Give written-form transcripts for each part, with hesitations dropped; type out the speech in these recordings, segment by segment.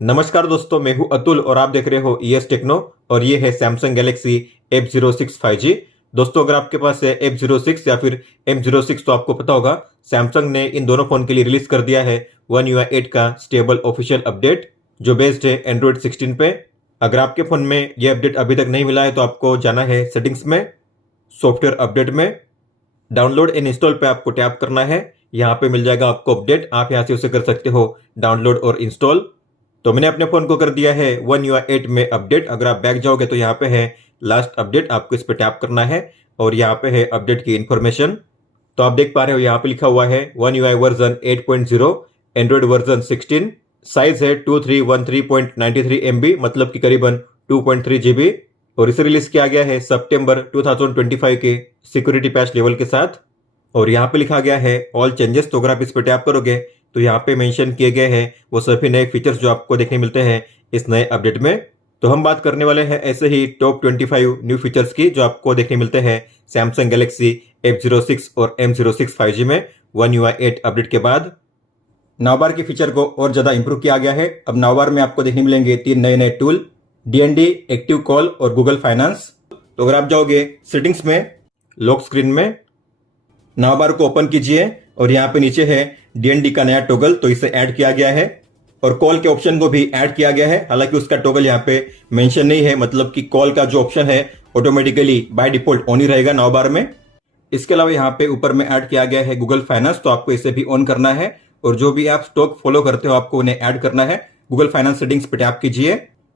नमस्कार दोस्तों, मैं हूं अतुल और आप देख रहे हो ईएस टेक्नो और ये है सैमसंग गैलेक्सी F06 5G। दोस्तों, अगर आपके पास है F06 या फिर M06 तो आपको पता होगा सैमसंग ने इन दोनों फोन के लिए रिलीज कर दिया है One UI 8 का स्टेबल ऑफिशियल अपडेट जो बेस्ड है एंड्रॉइड 16 पे। अगर आपके फोन में ये अपडेट अभी तक नहीं मिला है तो आपको जाना है सेटिंग्स में, सॉफ्टवेयर अपडेट में, डाउनलोड एंड इंस्टॉल पे आपको टैप करना है। यहाँ पे मिल जाएगा आपको अपडेट, आप यहाँ से उसे कर सकते हो डाउनलोड और इंस्टॉल। तो मैंने अपने फोन को कर दिया है One UI 8 में अपडेट। अगर आप बैक जाओगे तो यहाँ पे है लास्ट अपडेट, आपको इस पे टैप करना है और यहाँ पे है अपडेट की इंफॉर्मेशन। तो आप देख पा रहे हो यहाँ पे लिखा हुआ है One UI version 8.0, Android version 16, size है 2313.93 MB, मतलब कि करीबन 2.3 GB, और इसे रिलीज किया गया है सितंबर 2025 के सिक्योरिटी पैच लेवल के साथ। और यहाँ पे लिखा गया है ऑल चेंजेस। तो अगर आप इस पे टैप करोगे तो यहाँ पे मेंशन किए गए हैं वो सभी नए फीचर्स जो आपको देखने मिलते हैं इस नए अपडेट में। तो हम बात करने वाले हैं ऐसे ही टॉप 25 न्यू फीचर्स की जो आपको देखने मिलते हैं सैमसंग गैलेक्सी F06 और M06 5G में One UI 8 अपडेट के बाद। नावबार के फीचर को और ज्यादा इंप्रूव किया गया है। अब नावबार में आपको देखने मिलेंगे 3 नए टूल, DND, एक्टिव कॉल और गूगल फाइनेंस। तो अगर आप जाओगे सेटिंग्स में, लॉक स्क्रीन में, नावबार को ओपन कीजिए और यहाँ पे नीचे है DND का नया टॉगल, तो इसे ऐड किया गया है। और कॉल के ऑप्शन को भी ऐड किया गया है, हालांकि उसका टॉगल यहाँ पे मेंशन नहीं है, मतलब कि कॉल का जो ऑप्शन है ऑटोमेटिकली बाय डिफॉल्ट ऑन ही रहेगा नावबार में। इसके अलावा यहाँ पे ऊपर में ऐड किया गया है गूगल फाइनेंस, तो आपको इसे भी ऑन करना है। और जो भी आप स्टॉक फॉलो करते हो आपको उन्हें ऐड करना है। गूगल फाइनेंस सेटिंग्स पे टैप कीजिए,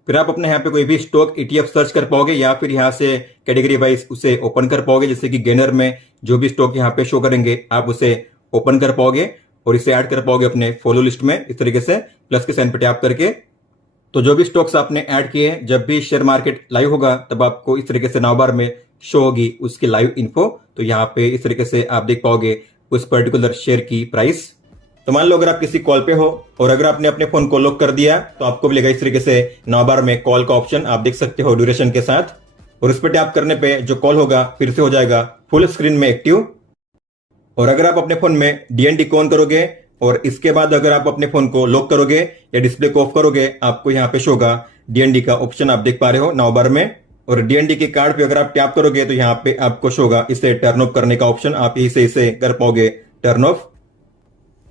फिर आप अपने यहाँ पे कोई भी स्टॉक ETF सर्च कर पाओगे या फिर यहाँ से कैटेगरी वाइज उसे ओपन कर पाओगे। जैसे कि गेनर में जो भी स्टॉक यहाँ पे शो करेंगे आप उसे ओपन कर पाओगे और इसे ऐड कर पाओगे अपने फॉलो लिस्ट में, इस तरीके से प्लस के साइन पे टैप करके। तो जो भी स्टॉक्स आपने ऐड किए हैं, जब भी शेयर मार्केट लाइव होगा तब आपको इस तरीके से नावबार में शो होगी उसकी लाइव इन्फो। तो यहाँ पे इस तरीके से आप देख पाओगे उस पर्टिकुलर शेयर की प्राइस। तो मान लो अगर आप किसी कॉल पे हो और अगर आपने अपने फोन को लॉक कर दिया तो आपको मिलेगा इस तरीके से नावबार में कॉल का ऑप्शन, आप देख सकते हो ड्यूरेशन के साथ। और इस पर टैप करने पे जो कॉल होगा फिर से हो जाएगा फुल स्क्रीन में एक्टिव। और अगर आप अपने फोन में DND को ऑन करोगे और इसके बाद अगर आप अपने फोन को लॉक करोगे या डिस्प्ले को ऑफ करोगे, आपको यहाँ पे शो होगा DND का ऑप्शन, आप देख पा रहे हो नावबार में। और DND के कार्ड पे अगर आप टैप करोगे तो यहाँ पे आपको शो होगा इसे टर्न ऑफ करने का ऑप्शन, आप यही से इसे कर पाओगे टर्न ऑफ।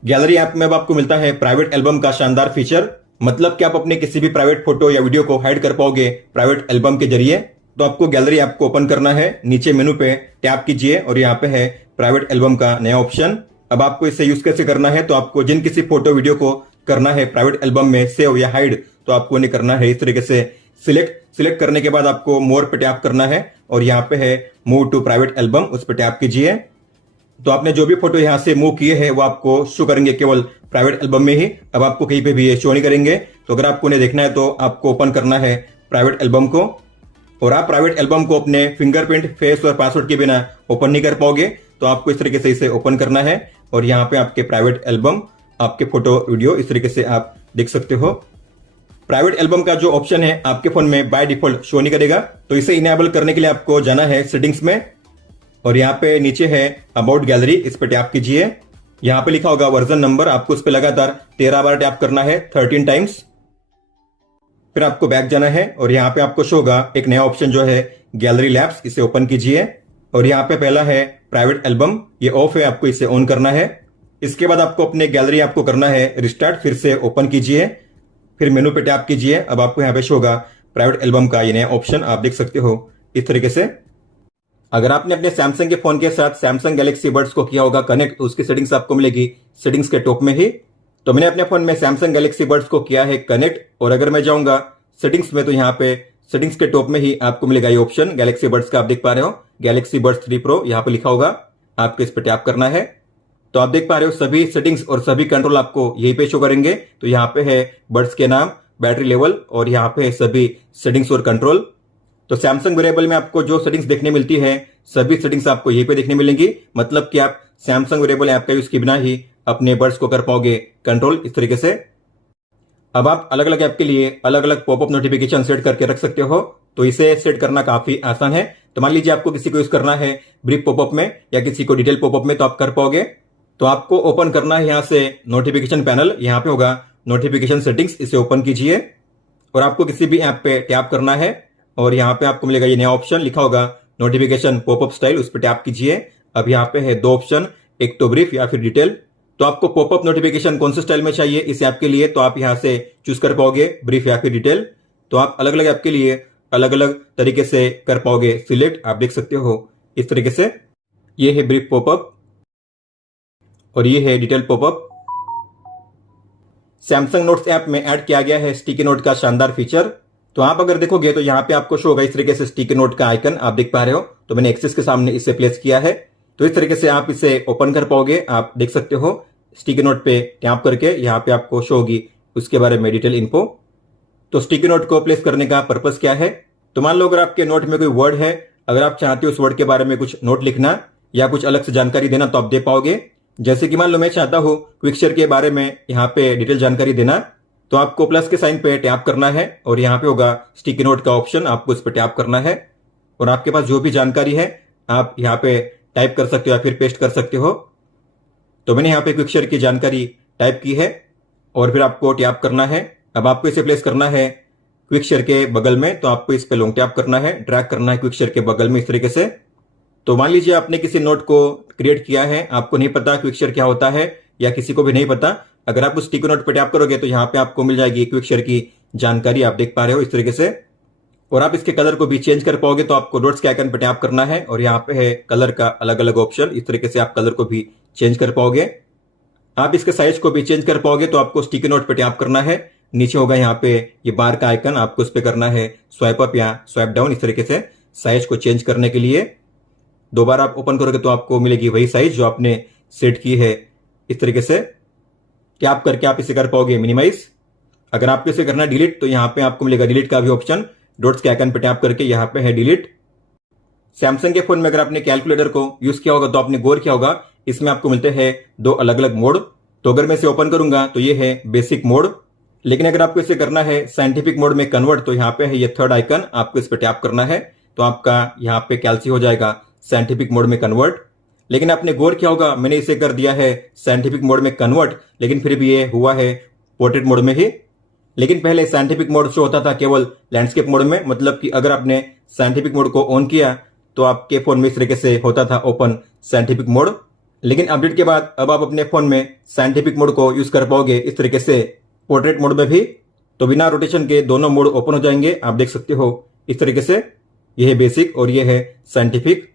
गैलरी ऐप में अब आपको मिलता है प्राइवेट एल्बम का शानदार फीचर, मतलब कि आप अपने किसी भी प्राइवेट फोटो या वीडियो को हाइड कर पाओगे प्राइवेट एल्बम के जरिए। तो आपको गैलरी ऐप को ओपन करना है, नीचे मेनू पे टैप कीजिए और यहाँ पे है प्राइवेट एल्बम का नया ऑप्शन। अब आपको इसे यूज कैसे करना है, तो आपको जिन किसी फोटो वीडियो को करना है प्राइवेट एल्बम में सेव या हाइड, तो आपको नहीं करना है इस तरीके से सिलेक्ट करने के बाद आपको मोर पे टैप करना है और यहाँ पे है मूव टू प्राइवेट एल्बम, उस पर टैप कीजिए। तो आपने जो भी फोटो यहाँ से मूव किए हैं वो आपको शो करेंगे केवल प्राइवेट एल्बम में ही, अब आपको कहीं पे भी ये शो नहीं करेंगे। तो अगर आपको उन्हें देखना है तो आपको ओपन करना है प्राइवेट एल्बम को, और आप प्राइवेट एल्बम को अपने फिंगरप्रिंट, फेस और पासवर्ड के बिना ओपन नहीं कर पाओगे। तो आपको इस तरीके से इसे ओपन करना है और यहाँ पे आपके प्राइवेट एल्बम, आपके फोटो वीडियो इस तरीके से आप देख सकते हो। प्राइवेट एल्बम का जो ऑप्शन है आपके फोन में बाय डिफॉल्ट शो नहीं करेगा, तो इसे इनेबल करने के लिए आपको जाना है सेटिंग्स में और यहाँ पे नीचे है अबाउट गैलरी, इस पे टैप कीजिए। यहाँ पे लिखा होगा वर्जन नंबर, आपको इस पे लगातार 13 बार टैप करना है, 13 टाइम्स। फिर आपको बैक जाना है और यहाँ पे आपको शो होगा एक नया ऑप्शन जो है गैलरी लैब्स, इसे ओपन कीजिए। और यहाँ पे पहला है प्राइवेट एल्बम, ये ऑफ है, आपको इसे ऑन करना है। इसके बाद आपको अपने गैलरी आपको करना है रिस्टार्ट, फिर से ओपन कीजिए, फिर मेनू पे टैप कीजिए। अब आपको यहाँ पे शो होगा प्राइवेट एल्बम का ये नया ऑप्शन, आप देख सकते हो इस तरीके से। अगर आपने अपने सैमसंग के फोन के साथ सैमसंग गैलेक्सी बड्स को किया होगा कनेक्ट, तो उसकी सेटिंग्स आपको मिलेगी सेटिंग्स के टॉप में ही। तो मैंने अपने फोन में सैमसंग गैलेक्सी बड्स को किया है कनेक्ट, और अगर मैं जाऊंगा सेटिंग्स में तो यहाँ पे सेटिंग्स के टॉप में ही आपको मिलेगा ये ऑप्शन गैलेक्सी बड्स का, आप देख पा रहे हो गैलेक्सी बड्स 3 प्रो यहाँ पे लिखा होगा, आपको इस पे टैप करना है। तो आप देख पा रहे हो सभी सेटिंग्स और सभी कंट्रोल आपको यही पे शो करेंगे। तो यहाँ पे है बड्स के नाम, बैटरी लेवल और यहाँ पे है सभी सेटिंग्स और कंट्रोल। तो सैमसंग वेरिएबल में आपको जो सेटिंग्स देखने मिलती है सभी सेटिंग्स आपको यहीं पे देखने मिलेंगी, मतलब कि आप सैमसंग वेरिएबल ऐप का यूज किए बिना ही अपने बड्स को कर पाओगे कंट्रोल इस तरीके से। अब आप अलग अलग ऐप के लिए अलग अलग पॉपअप नोटिफिकेशन सेट करके रख सकते हो, तो इसे सेट करना काफी आसान है। तो मान लीजिए आपको किसी को यूज करना है ब्रीफ पॉपअप में या किसी को डिटेल पॉपअप में, तो आप कर पाओगे। तो आपको ओपन करना है यहाँ से नोटिफिकेशन पैनल, यहाँ पे होगा नोटिफिकेशन सेटिंग्स, इसे ओपन कीजिए और आपको किसी भी ऐप पे टैप करना है और यहाँ पे आपको मिलेगा ये नया ऑप्शन लिखा होगा नोटिफिकेशन पॉपअप स्टाइल, उस पर टैप कीजिए। अब यहाँ पे है दो ऑप्शन, एक तो ब्रीफ या फिर डिटेल। तो आपको पॉपअप नोटिफिकेशन कौन से स्टाइल में चाहिए इस ऐप के लिए, तो आप यहाँ से चूज कर पाओगे ब्रीफ या फिर डिटेल। तो आप अलग अलग ऐप के लिए अलग अलग तरीके से कर पाओगे सिलेक्ट। आप देख सकते हो इस तरीके से, ये है ब्रीफ पॉपअप और ये है detail popup. Samsung notes app में ऐड किया गया है स्टिकी नोट का शानदार फीचर। तो आप अगर देखोगे तो यहाँ पे आपको शो होगा इस तरीके से स्टिकी नोट का आइकन, आप देख पा रहे हो। तो मैंने एक्सेस के सामने इसे प्लेस किया है, तो इस तरीके से आप इसे ओपन कर पाओगे। आप देख सकते हो स्टिकी नोट पे टैप करके यहाँ पे आपको शो होगी उसके बारे में डिटेल इन्फो। तो स्टिकी नोट को प्लेस करने का पर्पस क्या है, तो मान लो अगर आपके नोट में कोई वर्ड है, अगर आप चाहते हो उस वर्ड के बारे में कुछ नोट लिखना या कुछ अलग से जानकारी देना तो आप दे पाओगे। जैसे कि मान लो मैं चाहता हूं क्विकशेयर के बारे में यहाँ पे डिटेल जानकारी देना, तो आपको प्लस के साइन पे टैप करना है और यहाँ पे होगा स्टिकी नोट का ऑप्शन, आपको इस पर टैप करना है और आपके पास जो भी जानकारी है आप यहाँ पे टाइप कर सकते हो या फिर पेस्ट कर सकते हो। तो मैंने यहाँ पे क्विकशेयर की जानकारी टाइप की है और फिर आपको टैप करना है। अब आपको इसे प्लेस करना है क्विकशेयर के बगल में, तो आपको इस पे लॉन्ग टैप करना है, ड्रैग करना है क्विकशेयर के बगल में इस तरीके से। तो मान लीजिए आपने किसी नोट को क्रिएट किया है, आपको नहीं पता क्विकशेयर क्या होता है या किसी को भी नहीं पता, अगर आप उस स्टिकी नोट पे टैप करोगे तो यहाँ पे आपको मिल जाएगी क्विकशेयर की जानकारी, आप देख पा रहे हो इस तरीके से। और आप इसके कलर को भी चेंज कर पाओगे, तो आपको डॉट्स के आइकन पे टैप करना है और यहाँ पे है कलर का अलग अलग ऑप्शन, इस तरीके से आप कलर को भी चेंज कर पाओगे। आप इसके साइज को भी चेंज कर पाओगे, तो आपको स्टिकी नोट पे टैप करना है, नीचे होगा यहाँ पे ये बार का आइकन, आपको उस पर करना है स्वाइप अप या स्वाइप डाउन इस तरीके से साइज को चेंज करने के लिए। दोबारा आप ओपन करोगे तो आपको मिलेगी वही साइज जो आपने सेट की है। इस तरीके से टैप करके आप इसे कर पाओगे मिनिमाइज। अगर आपको इसे करना है डिलीट तो यहाँ पे आपको मिलेगा डिलीट का भी ऑप्शन, डॉट्स के आइकन पे टैप करके यहाँ पे है डिलीट। सैमसंग के फोन में अगर आपने कैलकुलेटर को यूज किया होगा तो आपने गौर किया होगा इसमें आपको मिलते हैं दो अलग अलग मोड। तो अगर मैं इसे ओपन करूंगा तो ये है बेसिक मोड, लेकिन अगर आपको इसे करना है साइंटिफिक मोड में कन्वर्ट तो यहाँ पे है ये थर्ड आइकन, आपको इस पर टैप करना है तो आपका यहाँ पे कैल्सी हो जाएगा साइंटिफिक मोड में कन्वर्ट। लेकिन आपने गौर किया होगा मैंने इसे कर दिया है साइंटिफिक मोड में कन्वर्ट, लेकिन फिर भी ये हुआ है पोर्ट्रेट मोड में ही। लेकिन पहले साइंटिफिक मोड शो होता था केवल लैंडस्केप मोड में, मतलब कि अगर आपने साइंटिफिक मोड को ऑन किया तो आपके फोन में इस तरीके से होता था ओपन साइंटिफिक मोड। लेकिन अपडेट के बाद अब आप अपने फोन में साइंटिफिक मोड को यूज कर पाओगे इस तरीके से पोर्ट्रेट मोड में भी। तो बिना रोटेशन के दोनों मोड ओपन हो जाएंगे, आप देख सकते हो इस तरीके से। यह है बेसिक और यह है साइंटिफिक।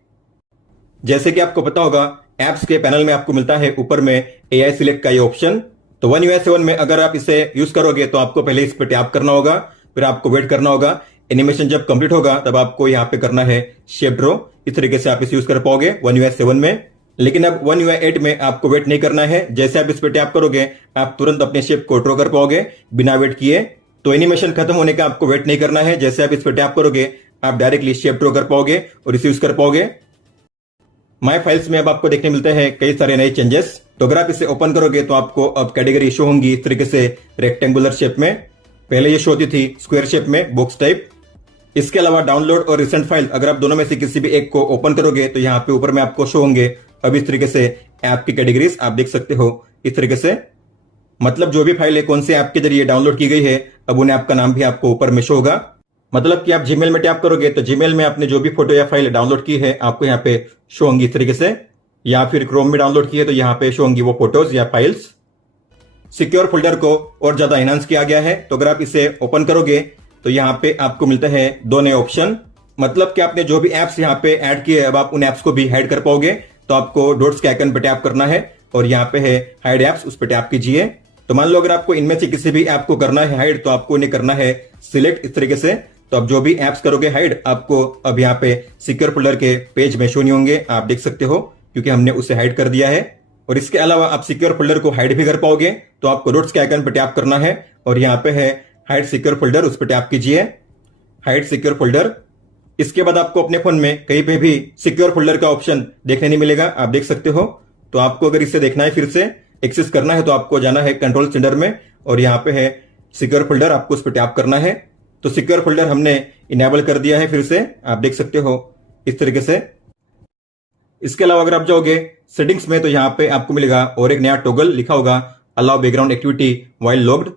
जैसे कि आपको पता होगा एप्स के पैनल में आपको मिलता है ऊपर में AI सिलेक्ट का ये ऑप्शन। तो One UI 7 में अगर आप इसे यूज करोगे तो आपको पहले इस पर टैप करना होगा, फिर आपको वेट करना होगा, एनिमेशन जब कंप्लीट होगा तब आपको यहाँ पे करना है शेप ड्रॉ। इस तरीके से आप इसे यूज कर पाओगे One UI 7 में। लेकिन अब One UI 8 में आपको वेट नहीं करना है, जैसे आप इस पर टैप करोगे आप तुरंत अपने शेप को ड्रॉ कर पाओगे बिना वेट किए। तो एनिमेशन खत्म होने का आपको वेट नहीं करना है, जैसे आप इस पर टैप करोगे आप डायरेक्टली शेप ड्रॉ कर पाओगे और इसे यूज कर पाओगे। माय फाइल्स में अब आपको देखने मिलते हैं कई सारे नए चेंजेस। तो अगर आप इसे ओपन करोगे तो आपको अब कैटेगरी शो होंगी इस तरीके से रेक्टेंगुलर शेप में, पहले ये शो होती थी स्क्वायर शेप में बॉक्स टाइप। इसके अलावा डाउनलोड और रिसेंट फाइल, अगर आप दोनों में से किसी भी एक को ओपन करोगे तो यहाँ पे ऊपर में आपको शो होंगे अब इस तरीके से ऐप की कैटेगरीज, आप देख सकते हो इस तरीके से। मतलब जो भी फाइल है कौन से ऐप के जरिए डाउनलोड की गई है अब उन ऐप का नाम भी आपको ऊपर में शो होगा। मतलब कि आप जीमेल में टैप करोगे तो जीमेल में आपने जो भी फोटो या फाइल डाउनलोड की है आपको यहाँ पे शो होंगी इस तरीके से, या फिर क्रोम में डाउनलोड की है तो यहाँ पे शो होंगी वो फोटोज या फाइल्स। सिक्योर फोल्डर को और ज्यादा एनहांस किया गया है, तो अगर आप इसे ओपन करोगे तो यहाँ पे आपको मिलते हैं दो नए ऑप्शन। मतलब कि आपने जो भी एप्स यहाँ पे ऐड किए अब आप उन एप्स को भी हाइड कर पाओगे। तो आपको डॉट्स के आइकन पे टैप करना है और यहाँ पे है हाइड एप्स, उस पर टैप कीजिए। तो मान लो अगर आपको इनमें से किसी भी ऐप को करना है हाइड तो आपको इन्हें करना है सिलेक्ट इस तरीके से। तो अब जो भी एप्स करोगे हाइड आपको अब यहाँ पे सिक्योर फोल्डर के पेज में शो नहीं होंगे, आप देख सकते हो क्योंकि हमने उसे हाइड कर दिया है। और इसके अलावा आप सिक्योर फोल्डर को हाइड भी कर पाओगे, तो आपको डॉट्स के आइकन पर टैप करना है और यहाँ पे है हाइड सिक्योर फोल्डर, उस पर टैप कीजिए हाइड सिक्योर फोल्डर। इसके बाद आपको अपने फोन में कहीं पे भी सिक्योर फोल्डर का ऑप्शन देखने नहीं मिलेगा, आप देख सकते हो। तो आपको अगर इसे देखना है फिर से एक्सेस करना है तो आपको जाना है कंट्रोल सेंटर में और यहाँ पे है सिक्योर फोल्डर, आपको उस पर टैप करना है। तो सिक्योर फोल्डर हमने इनेबल कर दिया है फिर से, आप देख सकते हो इस तरीके से। इसके अलावा अगर आप जाओगे सेटिंग्स में तो यहाँ पे आपको मिलेगा और एक नया टॉगल लिखा होगा allow background activity while logged.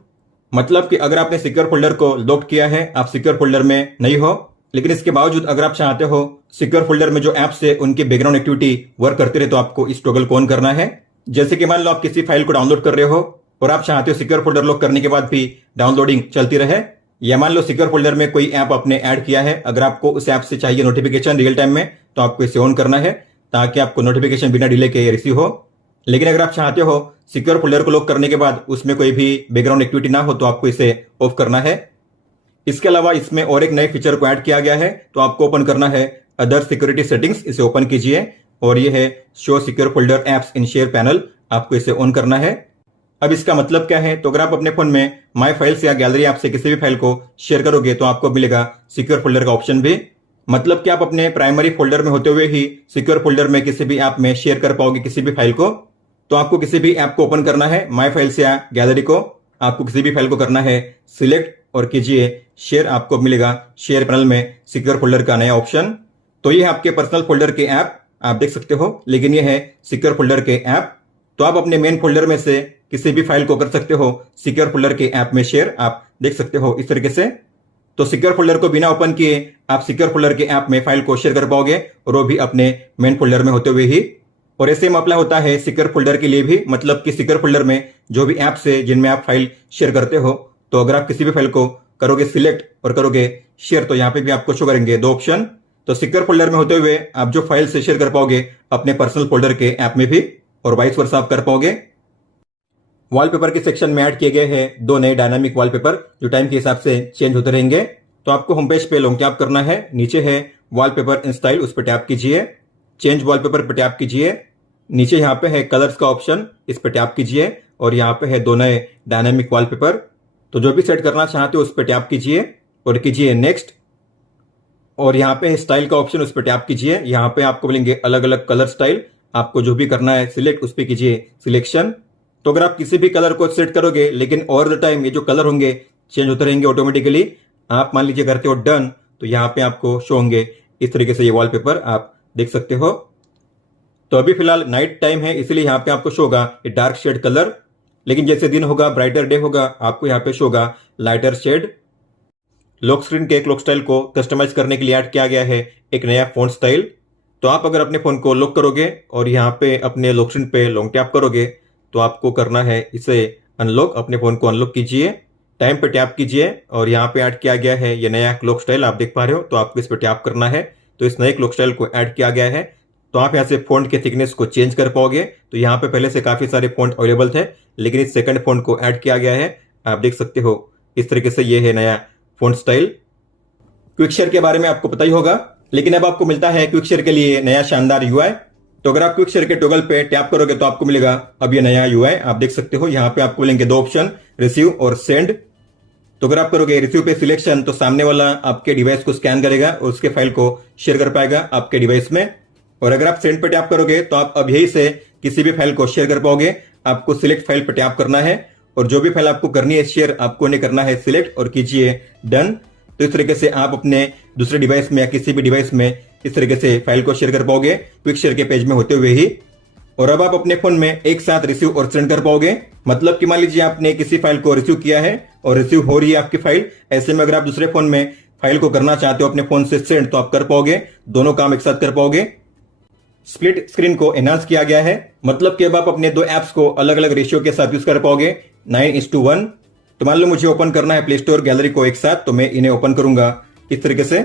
मतलब कि अगर आपने सिक्योर फोल्डर को लॉक किया है, आप सिक्योर फोल्डर में नहीं हो, लेकिन इसके बावजूद अगर आप चाहते हो सिक्योर फोल्डर में जो ऐप्स है उनकी बैकग्राउंड एक्टिविटी वर्क करते रहे, तो आपको इस टॉगल को ऑन करना है। जैसे कि मान लो आप किसी फाइल को डाउनलोड कर रहे हो और आप चाहते हो सिक्योर फोल्डर लॉक करने के बाद भी डाउनलोडिंग चलती रहे, या मान लो सिक्योर फोल्डर में कोई ऐप आपने ऐड किया है, अगर आपको उस ऐप से चाहिए नोटिफिकेशन रियल टाइम में, तो आपको इसे ऑन करना है ताकि आपको नोटिफिकेशन बिना डिले के रिसीव हो। लेकिन अगर आप चाहते हो सिक्योर फोल्डर को लॉक करने के बाद उसमें कोई भी बैकग्राउंड एक्टिविटी ना हो, तो आपको इसे ऑफ करना है। इसके अलावा इसमें और एक नए फीचर को ऐड किया गया है, तो आपको ओपन करना है अदर सिक्योरिटी सेटिंग्स, इसे ओपन कीजिए और ये है शो सिक्योर फोल्डर एप्स इन शेयर पैनल, आपको इसे ऑन करना है। अब इसका मतलब क्या है, तो अगर आप अपने फोन में माई फाइल्स या गैलरी ऐप से किसी भी फाइल को शेयर करोगे तो आपको मिलेगा सिक्योर फोल्डर का ऑप्शन भी। मतलब कि आप अपने प्राइमरी फोल्डर में होते हुए ही सिक्योर फोल्डर में किसी भी ऐप में शेयर कर पाओगे किसी भी फाइल को। तो आपको किसी भी ऐप को ओपन करना है, माई फाइल्स या गैलरी को, आपको किसी भी फाइल को करना है सिलेक्ट और कीजिए शेयर, आपको मिलेगा शेयर पैनल में सिक्योर फोल्डर का नया ऑप्शन। तो ये है आपके पर्सनल फोल्डर के ऐप, आप देख सकते हो, लेकिन ये है सिक्योर फोल्डर के ऐप। तो आप अपने मेन फोल्डर में से किसी भी फाइल को कर सकते हो सिक्योर फोल्डर के ऐप में शेयर, आप देख सकते हो इस तरीके से। तो सिक्योर फोल्डर को बिना ओपन किए आप सिक्योर फोल्डर के ऐप में फाइल को शेयर कर पाओगे, और वो भी अपने मेन फोल्डर में होते हुए ही। और ऐसे में अप्लाई होता है सिक्योर फोल्डर के लिए भी, मतलब कि सिक्योर फोल्डर में जो भी ऐप्स है जिनमें आप फाइल शेयर करते हो, तो अगर आप किसी भी फाइल को करोगे सिलेक्ट और करोगे शेयर, तो यहाँ पे भी आपको शो करेंगे दो ऑप्शन। तो सिक्योर फोल्डर में होते हुए आप जो फाइल से शेयर कर पाओगे अपने पर्सनल फोल्डर के ऐप में भी, और वाइस वर्सा आप कर पाओगे। वॉलपेपर के सेक्शन में ऐड किए गए हैं दो नए डायनामिक वॉलपेपर जो टाइम के हिसाब से चेंज होते रहेंगे। तो आपको होम पेज पे लॉन्ग टैप करना है, नीचे है वॉलपेपर इन स्टाइल, उस पर टैप कीजिए, चेंज वॉलपेपर पर टैप कीजिए, नीचे यहाँ पे है कलर्स का ऑप्शन, इस पर टैप कीजिए और यहाँ पे है दो नए डायनामिक वॉलपेपर। तो जो भी सेट करना चाहते हो उस पर टैप कीजिए और कीजिए नेक्स्ट, और यहाँ पे है स्टाइल का ऑप्शन, उस पर टैप कीजिए। यहाँ पे आपको मिलेंगे अलग अलग कलर स्टाइल, आपको जो भी करना है सिलेक्ट, उस पर कीजिए सिलेक्शन। तो अगर आप किसी भी कलर को सेट करोगे लेकिन ओवर द टाइम ये जो कलर होंगे चेंज होते रहेंगे ऑटोमेटिकली, आप मान लीजिए करते हो डन, तो यहाँ पे आपको शो होंगे इस तरीके से ये वॉलपेपर, आप देख सकते हो। तो अभी फिलहाल नाइट टाइम है इसलिए यहाँ पे आपको शो होगा ये डार्क शेड कलर, लेकिन जैसे दिन होगा ब्राइटर डे होगा आपको यहाँ पे शो होगा लाइटर शेड। लॉक स्क्रीन के क्लॉक स्टाइल को कस्टमाइज करने के लिए ऐड किया गया है एक नया फॉन्ट स्टाइल। तो आप अगर अपने फोन को लॉक करोगे और यहाँ पे अपने लॉक स्क्रीन पे लॉन्ग टैप करोगे तो आपको करना है इसे अनलॉक, अपने फोन को अनलॉक कीजिए, टाइम पे टैप कीजिए और यहाँ पे ऐड किया गया है ये नया क्लॉक स्टाइल, आप देख पा रहे हो। तो आपको इस पर टैप करना है, तो इस नए क्लॉक स्टाइल को ऐड किया गया है। तो आप यहाँ से फॉन्ट के थिकनेस को चेंज कर पाओगे। तो यहाँ पे पहले से काफी सारे फॉन्ट अवेलेबल थे, लेकिन इस सेकंड फॉन्ट को ऐड किया गया है, आप देख सकते हो इस तरीके से ये है नया फॉन्ट स्टाइल। क्विक शेयर के बारे में आपको पता ही होगा, लेकिन अब आपको मिलता है क्विक शेयर के लिए नया शानदार यूआई। तो अगर आप क्विक शेयर के टॉगल पे टैप करोगे तो आपको मिलेगा अब ये नया यूआई, आप देख सकते हो। यहाँ पे आपको मिलेंगे दो ऑप्शन, रिसीव और सेंड। तो अगर आप करोगे रिसीव पे सिलेक्शन तो सामने वाला आपके डिवाइस को स्कैन करेगा और उसके फाइल को शेयर कर पाएगा आपके डिवाइस में। और अगर आप सेंड पे टैप करोगे तो आप अब यही से किसी भी फाइल को शेयर कर पाओगे। आपको सिलेक्ट फाइल पे टैप करना है और जो भी फाइल आपको करनी है शेयर, आपको नहीं करना है सिलेक्ट और कीजिए डन। तो इस तरीके से आप अपने दूसरे डिवाइस में या किसी भी डिवाइस में इस तरीके से फाइल को शेयर कर पाओगे क्विक शेयर के पेज में होते हुए ही। और अब आप अपने फोन में एक साथ रिसीव और सेंड कर पाओगे। मतलब कि मान लीजिए आपने किसी फाइल को रिसीव किया है और रिसीव हो रही है आपकी फाइल, ऐसे में अगर आप दूसरे फोन में फाइल को करना चाहते हो अपने फोन से सेंड, तो आप कर पाओगे, दोनों काम एक साथ कर पाओगे। स्प्लिट स्क्रीन को एनहांस किया गया है, मतलब कि अब आप अपने दो एप्स को अलग अलग रेशियो के साथ यूज कर पाओगे 9:1। तो मान लो मुझे ओपन करना है प्ले स्टोर गैलरी को एक साथ, तो मैं इन्हें ओपन करूंगा इस तरीके से।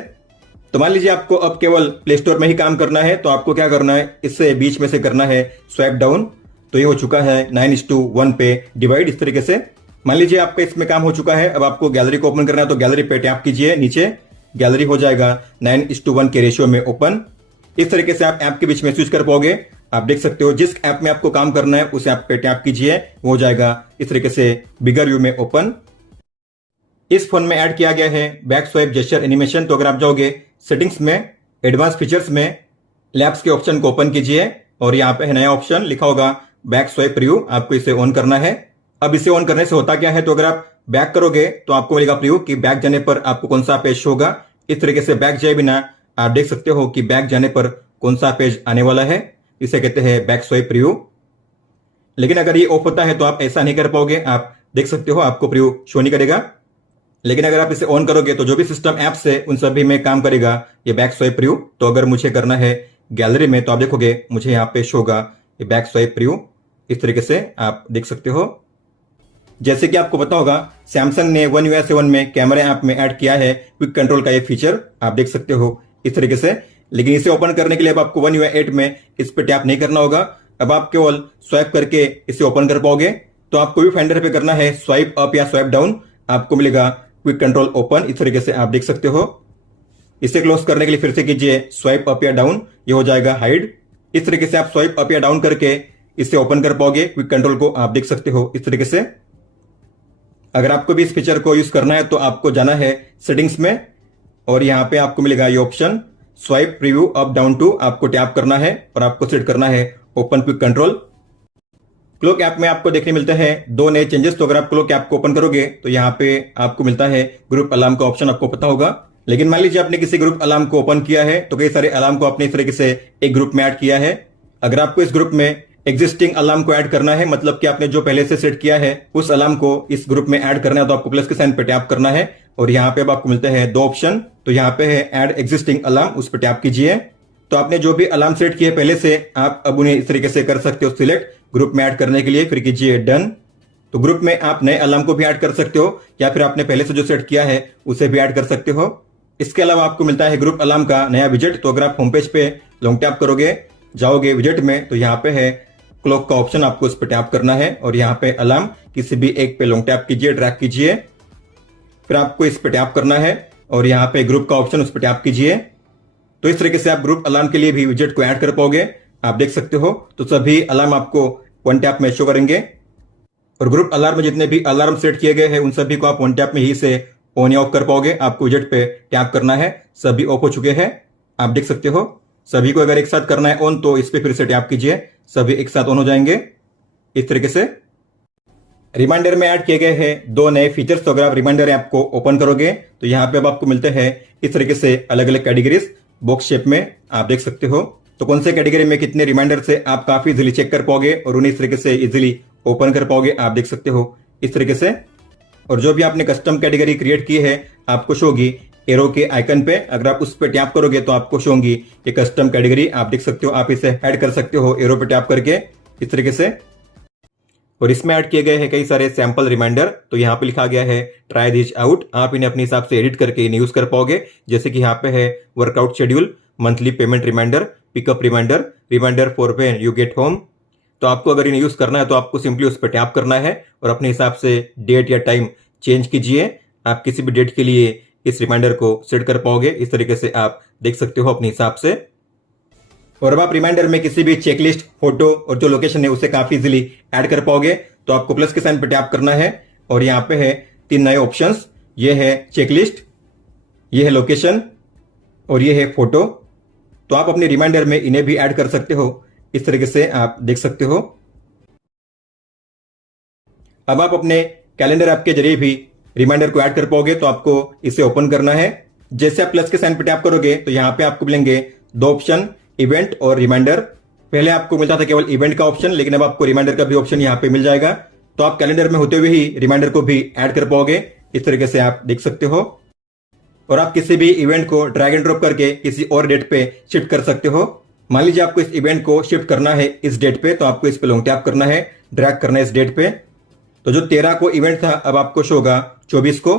तो मान लीजिए आपको अब केवल प्ले स्टोर में ही काम करना है, तो आपको क्या करना है, इससे बीच में से करना है स्वाइप डाउन। तो ये हो चुका है 9:1 पे डिवाइड इस तरीके से। मान लीजिए आपका इसमें काम हो चुका है, अब आपको गैलरी को ओपन करना है, तो गैलरी पे टैप कीजिए, नीचे गैलरी हो जाएगा 9:1 के रेशियो में ओपन। इस तरीके से आप ऐप के बीच में स्विच कर पाओगे। आप देख सकते हो जिस ऐप में आपको काम करना है उस ऐप पे टैप कीजिए, वो हो जाएगा इस तरीके से बिगर व्यू में ओपन। इस फोन में ऐड किया गया है बैक स्वाइप जेस्चर एनिमेशन। तो अगर आप जाओगे सेटिंग्स में एडवांस फीचर्स में लैप्स के ऑप्शन को ओपन कीजिए और यहाँ पे है नया ऑप्शन लिखा होगा बैक स्वाइप प्रीव्यू, आपको इसे ऑन करना है। अब इसे ऑन करने से होता क्या है, तो अगर आप बैक करोगे तो आपको मिलेगा प्रीव्यू कि बैक जाने पर आपको कौन सा पेज होगा। इस तरीके से बैक जाए बिना आप देख सकते हो कि बैक जाने पर कौन सा पेज आने वाला है, इसे कहते हैं बैक स्वाइप प्रीव्यू। लेकिन अगर ये ऑफ होता है तो आप ऐसा नहीं कर पाओगे, आप देख सकते हो आपको प्रीव्यू शो नहीं करेगा। लेकिन अगर आप इसे ऑन करोगे तो जो भी सिस्टम ऐप्स है उन सभी में काम करेगा ये बैक स्वाइप प्रीव्यू। तो अगर मुझे करना है गैलरी में तो आप देखोगे मुझे यहाँ पे शो होगा ये बैक स्वाइप प्रीव्यू। इस तरीके से आप देख सकते हो। जैसे कि आपको पता होगा सैमसंग ने One UI 7 में कैमरा ऐप में ऐड किया है क्विक कंट्रोल का ये फीचर, आप देख सकते हो इस तरीके से। लेकिन इसे ओपन करने के लिए अब आपको One UI 8 में इस पे टैप नहीं करना होगा। अब आप केवल स्वाइप करके इसे ओपन कर पाओगे। तो आपको भी फाइंडर पे करना है स्वाइप अप या स्वाइप डाउन, आपको मिलेगा क्विक कंट्रोल ओपन। इस तरीके से आप देख सकते हो। इसे क्लोज करने के लिए फिर से कीजिए स्वाइप अप या डाउन, ये हो जाएगा हाइड। इस तरीके से आप स्वाइप अप या डाउन करके इसे ओपन कर पाओगे क्विक कंट्रोल को, आप देख सकते हो इस तरीके से। अगर आपको भी इस फीचर को यूज करना है तो आपको जाना है सेटिंग्स में और यहां पे आपको मिलेगा ये option swipe preview up down to, आपको टैप करना है और आपको सेट करना है open quick control. Clock app में आपको देखने मिलते हैं दो नए चेंजेस। तो अगर आप क्लॉक ऐप को ओपन करोगे तो यहाँ पे आपको मिलता है ग्रुप अलार्म का ऑप्शन, आपको पता होगा। लेकिन मान लीजिए आपने किसी ग्रुप अलार्म को ओपन किया है तो कई सारे अलार्म को आपने इस तरीके से एक ग्रुप में ऐड किया है। अगर आपको इस ग्रुप में एग्जिस्टिंग अलार्म को ऐड करना है, मतलब कि आपने जो पहले से सेट किया है उस अलार्म को इस ग्रुप में ऐड करना है, तो आपको प्लस के साइन पे टैप करना है और यहाँ पे अब आपको मिलते हैं दो ऑप्शन। तो यहाँ पे है ऐड एग्जिस्टिंग अलार्म, उस पर टैप कीजिए। तो आपने जो भी अलार्म सेट किए पहले से आप अब उन्हें इस तरीके से कर सकते हो सिलेक्ट ग्रुप में ऐड करने के लिए, फिर कीजिए डन। तो ग्रुप में आप नए अलार्म को भी ऐड कर सकते हो या फिर आपने पहले से जो सेट किया है उसे भी ऐड कर सकते हो। इसके अलावा आपको मिलता है ग्रुप अलार्म का नया विजेट। तो अगर आप होम पेज पे लॉन्ग टैप करोगे, जाओगे विजेट में, तो यहाँ पे है क्लॉक का ऑप्शन, आपको उस पर टैप करना है और यहाँ पे अलार्म किसी भी एक पे लॉन्ग टैप कीजिए, ड्रैग कीजिए, फिर आपको इस पे टैप करना है और यहाँ पे ग्रुप का ऑप्शन उस पर टैप कीजिए। तो इस तरीके से आप ग्रुप अलार्म के लिए भी विजेट को ऐड कर पाओगे, आप देख सकते हो। तो सभी अलार्म आपको वन टैप में शो करेंगे और ग्रुप अलार्म में जितने भी अलार्म सेट किए गए हैं उन सभी को आप वन टैप में ही से ऑन या ऑफ कर पाओगे। आपको विजेट पे टैप करना है, सभी ऑफ हो चुके हैं, आप देख सकते हो। सभी को अगर एक साथ करना है ऑन तो इस पे फिर से टैप कीजिए, सभी एक साथ ऑन हो जाएंगे इस तरीके से। रिमाइंडर में ऐड किए गए हैं दो नए फीचर्स। तो अगर आप रिमाइंडर ऐप को ओपन करोगे तो यहाँ पे अब आपको मिलते हैं इस तरीके से अलग अलग कैटेगरीज बॉक्स शेप में, आप देख सकते हो। तो कौन से कैटेगरी में कितने रिमाइंडर से आप काफी इजीली चेक कर पाओगे और उन्हें इस तरीके से इजीली ओपन कर पाओगे, आप देख सकते हो इस तरीके से। और जो भी आपने कस्टम कैटेगरी क्रिएट की है आपको शो होगी एरो के आइकन पे, अगर आप उस पर टैप करोगे तो आपको शो होंगी ये कस्टम कैटेगरी, आप देख सकते हो। आप इसे ऐड कर सकते हो एरो पे टैप करके इस तरीके से। और इसमें ऐड किए गए हैं कई सारे सैंपल रिमाइंडर। तो यहाँ पे लिखा गया है ट्राई दिस आउट, आप इन्हें अपने हिसाब से एडिट करके इन्हें यूज कर पाओगे। जैसे कि यहाँ पे है workout schedule, monthly payment reminder, pickup reminder, reminder for when you get home. तो आपको अगर इन्हें यूज करना है तो आपको सिंपली उस पर टैप करना है और अपने हिसाब से डेट या टाइम चेंज कीजिए। आप किसी भी डेट के लिए इस रिमाइंडर को सेट कर पाओगे, इस तरीके से आप देख सकते हो अपने हिसाब से। और अब आप रिमाइंडर में किसी भी चेकलिस्ट, फोटो और जो लोकेशन है उसे काफी इजीली ऐड कर पाओगे। तो आपको प्लस के साइन पर टैप करना है और यहाँ पे है तीन नए ऑप्शंस, ये है चेकलिस्ट, ये है लोकेशन और ये है फोटो। तो आप अपने रिमाइंडर में इन्हें भी ऐड कर सकते हो, इस तरीके से आप देख सकते हो। अब आप अपने कैलेंडर ऐप के जरिए भी रिमाइंडर को ऐड कर पाओगे। तो आपको इसे ओपन करना है। जैसे आप प्लस के साइन पे टैप करोगे तो यहाँ पे आपको मिलेंगे दो ऑप्शन, इवेंट और रिमाइंडर। पहले आपको मिलता था केवल इवेंट का ऑप्शन, लेकिन अब आपको रिमाइंडर का भी ऑप्शन यहाँ पे मिल जाएगा। तो आप कैलेंडर में होते हुए ही रिमाइंडर को भी ऐड कर पाओगे, इस तरीके से आप देख सकते हो। और आप किसी भी इवेंट को ड्रैग एंड ड्रॉप करके किसी और डेट पे शिफ्ट कर सकते हो। मान लीजिए आपको इस इवेंट को शिफ्ट करना है इस डेट पे, तो आपको इस पे लॉन्ग टैप करना है, ड्रैग करना है इस डेट पे। तो जो 13 को इवेंट था अब आपको शो होगा 24 को।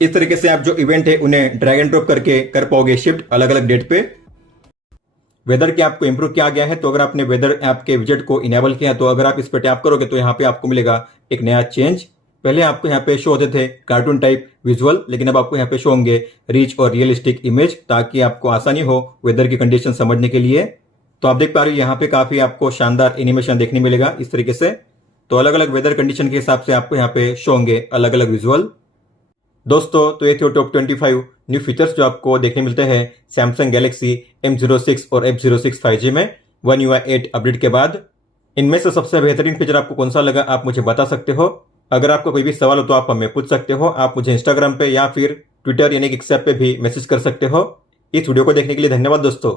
इस तरीके से आप जो इवेंट है उन्हें ड्रैग एंड ड्रॉप करके कर पाओगे शिफ्ट अलग अलग डेट पे। वेदर के ऐप को इंप्रूव किया गया है। तो अगर आपने वेदर ऐप के विजेट को इनेबल किया तो अगर आप इस पर टैप करोगे तो यहाँ पे आपको मिलेगा एक नया चेंज। पहले आपको यहाँ पे शो होते थे कार्टून टाइप विजुअल, लेकिन अब आपको यहाँ पे शो होंगे रिच और रियलिस्टिक इमेज, ताकि आपको आसानी हो वेदर की कंडीशन समझने के लिए। तो आप देख पा रहे हो यहाँ पे काफी आपको शानदार एनिमेशन देखने मिलेगा इस तरीके से। तो अलग अलग वेदर कंडीशन के हिसाब से आपको यहाँ पे शो होंगे अलग अलग विजुअल। दोस्तों तो ये थे टॉप 25 न्यू फीचर्स जो आपको देखने मिलते हैं सैमसंग गैलेक्सी M06 और F06 5G में One UI 8 अपडेट के बाद। इनमें से सबसे बेहतरीन फीचर आपको कौन सा लगा आप मुझे बता सकते हो। अगर आपको कोई भी सवाल हो तो आप हमें पूछ सकते हो। आप मुझे इंस्टाग्राम पे या फिर ट्विटर यानी कि एक्स पे भी मैसेज कर सकते हो। इस वीडियो को देखने के लिए धन्यवाद दोस्तों।